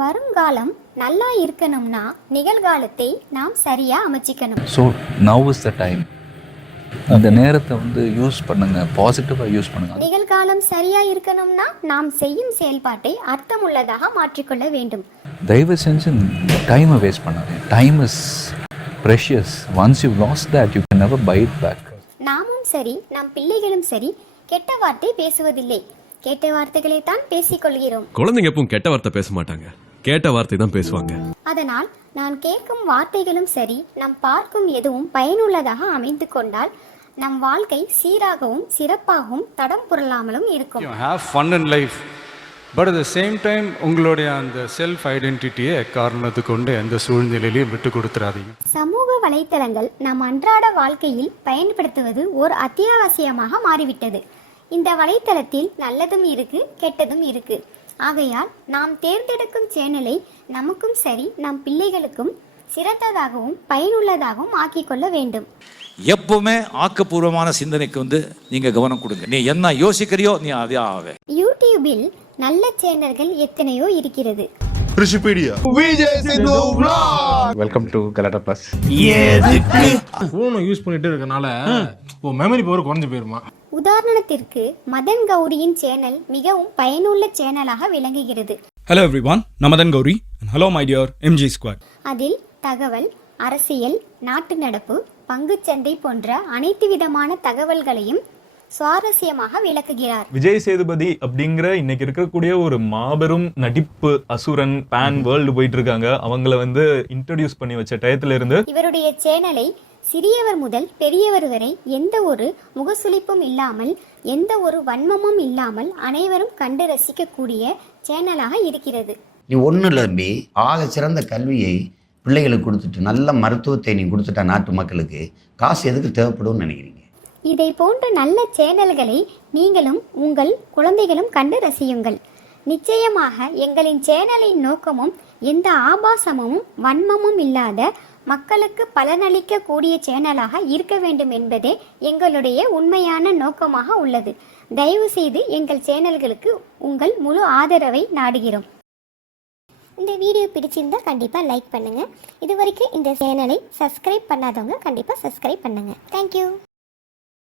வருங்காலம் நல்லா இருக்கணும்னா நிகழ்காலத்தை நாம் சரியா அமைச்சிக்கணும். So now is the time. அந்த நேரத்தை வந்து யூஸ் பண்ணுங்க, பாசிட்டிவாக யூஸ் பண்ணுங்க. நிகழ்காலம் சரியா இருக்கணும்னா நாம் செய்யும் செயல்பாட்டை அர்த்தமுள்ளதாக மாற்றிக்கொள்ள வேண்டும். தயவு செஞ்சு டைமை வேஸ்ட் பண்ணாதீங்க. Time is precious. Once you lost that you can never buy it back. நாமும் சரி, நம் பிள்ளைகளும் சரி, கெட்ட வார்த்தை பேசுவதில்லை. கேட்ட வார்த்தைகளை தான் பேசிக்கொள்கிறோம். குழந்தைங்க எப்பவும் கெட்ட வார்த்தை பேச மாட்டாங்க, கேட்ட வார்த்தை தான் பேசுவாங்க. அதனால் நான் கேட்கும் வார்த்தைகளும் சரி, நாம் பார்க்கும் எதுவும் பயனுள்ளதாக அமைந்து கொண்டால் நம் வாழ்க்கை சீராகவும் சிறப்பாகவும் தடம் புரளாமலும் இருக்கும். You have fun in life, but at the same time உங்களுடைய அந்த செல்ஃப் ஐடென்டிட்டியை காரணத்து கொண்டு எந்த சூழ்நிலையிலையும் விட்டு கொடுத்துறாதீங்க. சமூக வலைத்தளங்கள் நம் அன்றாட வாழ்க்கையில் பயன்படுத்துவது ஒரு அத்தியாவசியமாக மாறிவிட்டது. இந்த வலைத்தளத்தில் நல்லதும் இருக்கு, கெட்டதும் இருக்கு. ஆகையால் நாம் தேர்ந்தெடுக்கும் சேனலை நமக்கும் சரி, நம் பிள்ளைகளுக்கும் சிறந்ததாகவும் பயனுள்ளதாகவும் ஆக்கிக்கொள்ள வேண்டும். எப்பவுமே ஆக்கப்பூர்வமான சிந்தனைக்கு வந்து நீங்க கவனம் கொடுங்க. நீ என்ன யோசிக்கிறியோ நீ அதே ஆவே. யூடியூபில் நல்ல சேனல்கள் எத்தனையோ இருக்கிறது. வெல்கம் டு கலாட்டா பிளஸ். ஃபோனை யூஸ் பண்ணிட்டே இருக்கனால மெமரி பவர் குறைஞ்சு போயிருமா. உதாரணத்திற்கு மதன் கௌரியின் சேனல் மிகவும் பயனுள்ள சேனலாக விளங்குகிறது. Hello everyone, Namadan Gauri and hello my dear MG Squad. அதில் தகவல், அரசியல், நாட்டு நடப்பு, பங்குச்சந்தை போன்ற அனைத்து விதமான தகவல்களையும் சுவாரஸ்யமாக விளக்குகிறார். விஜய் சேதுபதி அப்படிங்கிற இன்னைக்கு இருக்கக்கூடிய ஒரு மாபெரும் நடிப்பு அசுரன் பேன் வேர்ல்டு போயிட்டு இருக்காங்க. அவங்கள வந்து இன்ட்ரோடியூஸ் பண்ணி வச்ச டயத்துல இருந்து இவருடைய சேனலை சிறியவர் முதல் பெரியவர் வரை எந்த ஒரு முகசுளிப்பும் இல்லாமல், எந்த ஒரு வன்மமும் இல்லாமல் அனைவரும் கண்டு ரசிக்கக்கூடிய சேனலாக இருக்கிறது. நீ ஒன்றும் நம்பி ஆக சிறந்த கல்வியை பிள்ளைகளுக்கு கொடுத்துட்டு நல்ல மருத்துவத்தை நீ கொடுத்துட்டா நாட்டு மக்களுக்கு காசு எதுக்கு தேவைப்படும்னு நினைக்கிறீங்க? இதை போன்ற நல்ல சேனல்களை நீங்களும் உங்கள் குழந்தைகளும் கண்டு ரசியுங்கள். நிச்சயமாக எங்களின் சேனலின் நோக்கமும் எந்த ஆபாசமும் வன்மமும் இல்லாத மக்களுக்கு பலனளிக்க கூடிய சேனலாக இருக்க வேண்டும் என்பதே எங்களுடைய உண்மையான நோக்கமாக உள்ளது. தயவு செய்து எங்கள் சேனல்களுக்கு உங்கள் முழு ஆதரவை நாடுகிறோம். இந்த வீடியோ பிடிச்சிருந்தால் கண்டிப்பாக லைக் பண்ணுங்கள். இது வரைக்கும் இந்த சேனலை சப்ஸ்கிரைப் பண்ணாதவங்க கண்டிப்பாக சப்ஸ்கிரைப் பண்ணுங்கள். தேங்க்யூ.